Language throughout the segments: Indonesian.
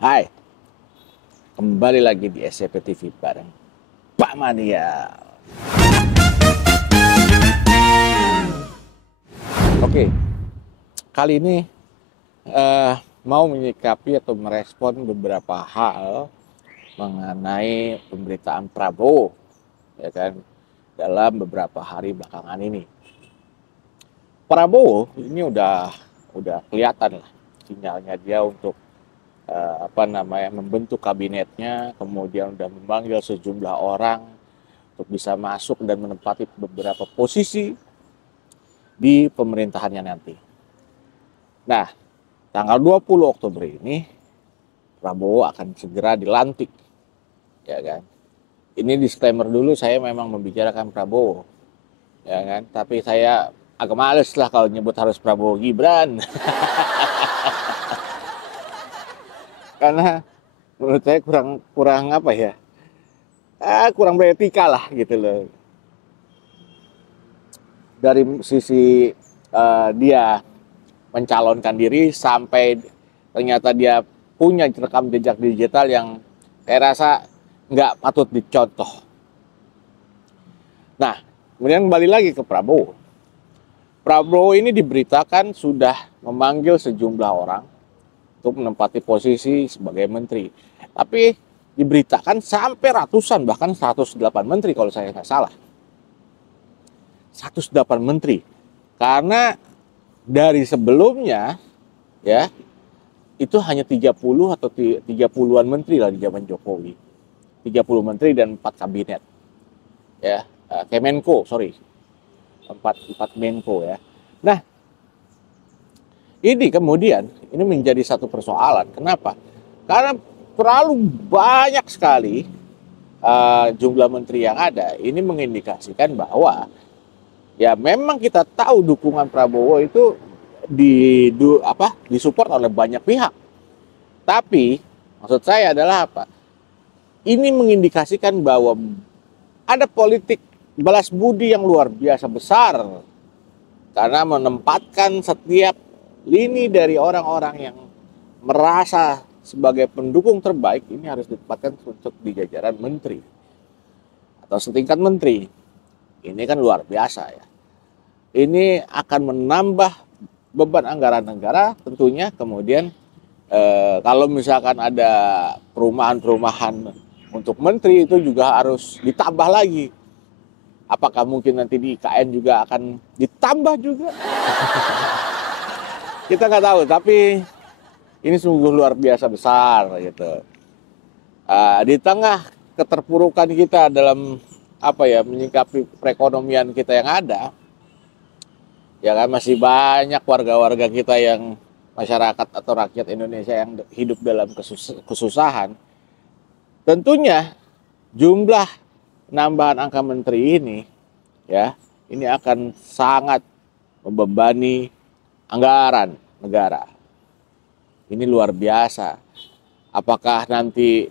Hai, kembali lagi di SCP TV bareng Pak Mania. Oke, kali ini mau menyikapi atau merespon beberapa hal mengenai pemberitaan Prabowo, ya kan, dalam beberapa hari belakangan ini. Prabowo ini udah kelihatan lah sinyalnya dia untuk membentuk kabinetnya, kemudian udah memanggil sejumlah orang untuk bisa masuk dan menempati beberapa posisi di pemerintahannya nanti. Nah, tanggal 20 Oktober ini Prabowo akan segera dilantik, ya kan. Ini disclaimer dulu, saya memang membicarakan Prabowo, ya kan. Tapi saya agak males lah kalau nyebut harus Prabowo Gibran. Karena menurut saya kurang kurang apa ya? Kurang beretika lah gitu loh. Dari sisi dia mencalonkan diri sampai ternyata dia punya rekam jejak digital yang saya rasa nggak patut dicontoh. Nah, kemudian kembali lagi ke Prabowo. Prabowo ini diberitakan sudah memanggil sejumlah orang untuk menempati posisi sebagai menteri. Tapi diberitakan sampai ratusan, bahkan 108 menteri kalau saya nggak salah. 108 menteri. Karena dari sebelumnya ya itu hanya 30 atau 30-an menteri lah di zaman Jokowi. 30 menteri dan 4 kabinet. Ya, Kemenko, sorry. 4 Menko ya. Nah, ini kemudian ini menjadi satu persoalan. Kenapa? Karena terlalu banyak sekali jumlah menteri yang ada. Ini mengindikasikan bahwa ya memang kita tahu dukungan Prabowo itu disupport oleh banyak pihak. Tapi maksud saya adalah apa? Ini mengindikasikan bahwa ada politik balas budi yang luar biasa besar karena menempatkan setiap lini dari orang-orang yang merasa sebagai pendukung terbaik ini harus ditempatkan untuk di jajaran menteri atau setingkat menteri. Ini kan luar biasa ya. Ini akan menambah beban anggaran negara tentunya. Kemudian kalau misalkan ada perumahan-perumahan untuk menteri itu juga harus ditambah lagi. Apakah mungkin nanti di IKN juga akan ditambah juga? Kita nggak tahu, tapi ini sungguh luar biasa besar gitu. Di tengah keterpurukan kita dalam menyikapi perekonomian kita yang ada, ya kan masih banyak warga-warga kita yang masyarakat atau rakyat Indonesia yang hidup dalam kesusahan. Tentunya jumlah penambahan angka menteri ini ya, ini akan sangat membebani anggaran negara. Ini luar biasa. Apakah nanti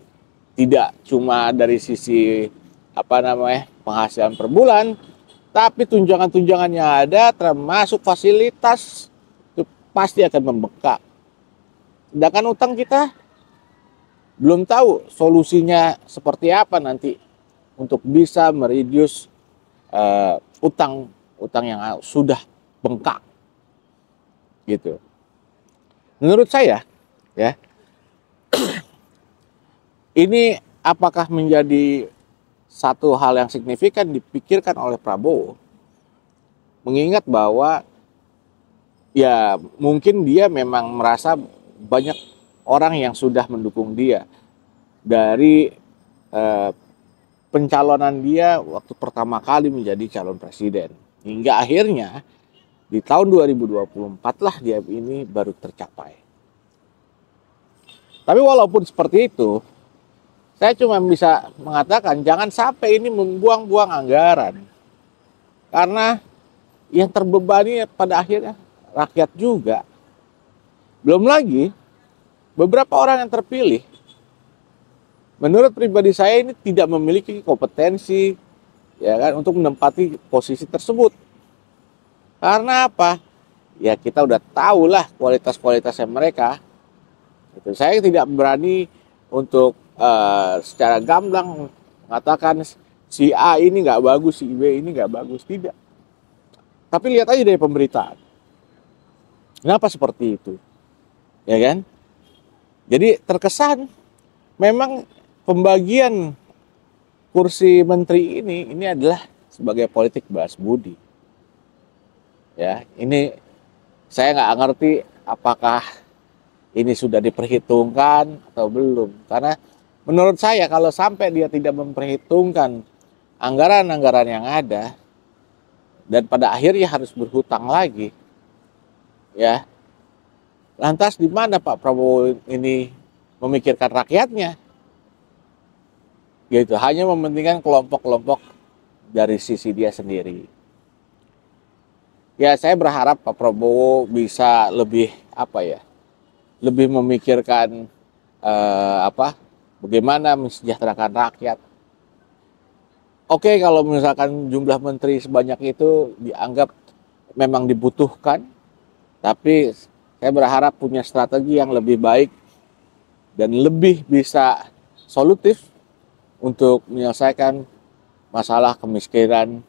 tidak cuma dari sisi penghasilan per bulan, tapi tunjangan-tunjangannya ada, termasuk fasilitas, itu pasti akan membengkak. Sedangkan utang kita belum tahu solusinya seperti apa nanti untuk bisa mereduce utang yang sudah bengkak, gitu. Menurut saya, ya, ini apakah menjadi satu hal yang signifikan dipikirkan oleh Prabowo, mengingat bahwa ya mungkin dia memang merasa banyak orang yang sudah mendukung dia dari pencalonan dia waktu pertama kali menjadi calon presiden. Hingga akhirnya di tahun 2024 lah dia ini baru tercapai. Tapi walaupun seperti itu, saya cuma bisa mengatakan jangan sampai ini membuang-buang anggaran. Karena yang terbebani pada akhirnya rakyat juga. Belum lagi beberapa orang yang terpilih, menurut pribadi saya ini tidak memiliki kompetensi ya kan untuk menempati posisi tersebut. Karena apa? Ya kita udah tahu lah kualitas-kualitasnya mereka, Gitu. Saya tidak berani untuk secara gamblang mengatakan si A ini nggak bagus, si B ini nggak bagus, tidak. Tapi lihat aja dari pemberitaan. Kenapa seperti itu? Ya kan? Jadi terkesan memang pembagian kursi menteri ini adalah sebagai politik balas budi. Ya, ini saya nggak ngerti apakah ini sudah diperhitungkan atau belum. Karena menurut saya kalau sampai dia tidak memperhitungkan anggaran-anggaran yang ada dan pada akhirnya harus berhutang lagi, ya. Lantas di mana Pak Prabowo ini memikirkan rakyatnya? Gitu, hanya mementingkan kelompok-kelompok dari sisi dia sendiri. Ya, saya berharap Pak Prabowo bisa lebih lebih memikirkan bagaimana mensejahterakan rakyat. Oke, kalau misalkan jumlah menteri sebanyak itu dianggap memang dibutuhkan, tapi saya berharap punya strategi yang lebih baik dan lebih bisa solutif untuk menyelesaikan masalah kemiskinan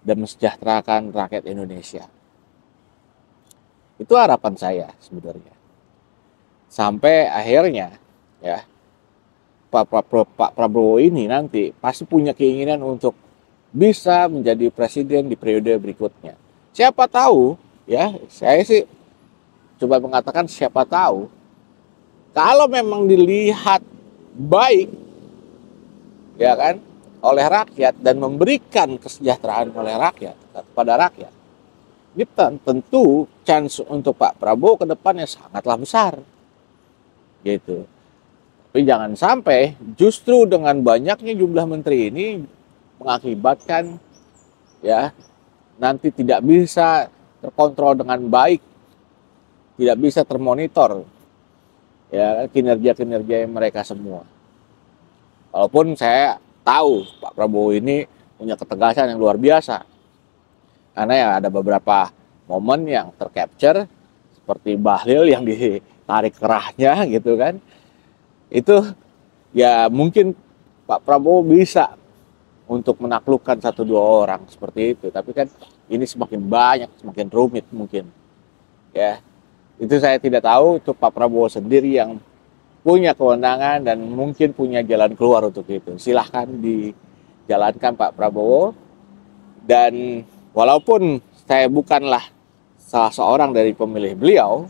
dan mensejahterakan rakyat Indonesia. Itu harapan saya sebenarnya. Sampai akhirnya ya Pak Prabowo ini nanti pasti punya keinginan untuk bisa menjadi presiden di periode berikutnya. Siapa tahu ya, saya sih coba mengatakan siapa tahu kalau memang dilihat baik ya kan oleh rakyat dan memberikan kesejahteraan oleh rakyat kepada rakyat. Ini tentu chance untuk Pak Prabowo ke depannya sangatlah besar. Gitu. Tapi jangan sampai justru dengan banyaknya jumlah menteri ini mengakibatkan ya nanti tidak bisa terkontrol dengan baik, tidak bisa termonitor ya kinerja-kinerja mereka semua. Walaupun saya tahu Pak Prabowo ini punya ketegasan yang luar biasa. Karena ya ada beberapa momen yang tercapture seperti Bahlil yang ditarik kerahnya gitu kan. Itu ya mungkin Pak Prabowo bisa untuk menaklukkan 1-2 orang seperti itu. Tapi kan ini semakin banyak, semakin rumit mungkin. Ya, itu saya tidak tahu, itu Pak Prabowo sendiri yang punya kewenangan dan mungkin punya jalan keluar untuk itu. Silahkan dijalankan Pak Prabowo. Dan walaupun saya bukanlah salah seorang dari pemilih beliau,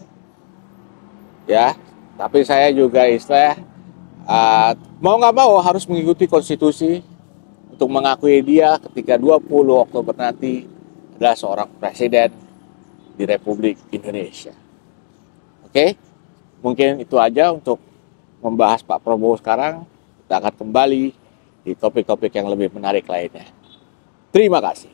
ya, tapi saya juga mau nggak mau harus mengikuti konstitusi untuk mengakui dia ketika 20 Oktober nanti adalah seorang presiden di Republik Indonesia. Oke, mungkin itu aja untuk membahas Pak Prabowo sekarang. Kita akan kembali di topik-topik yang lebih menarik lainnya. Terima kasih.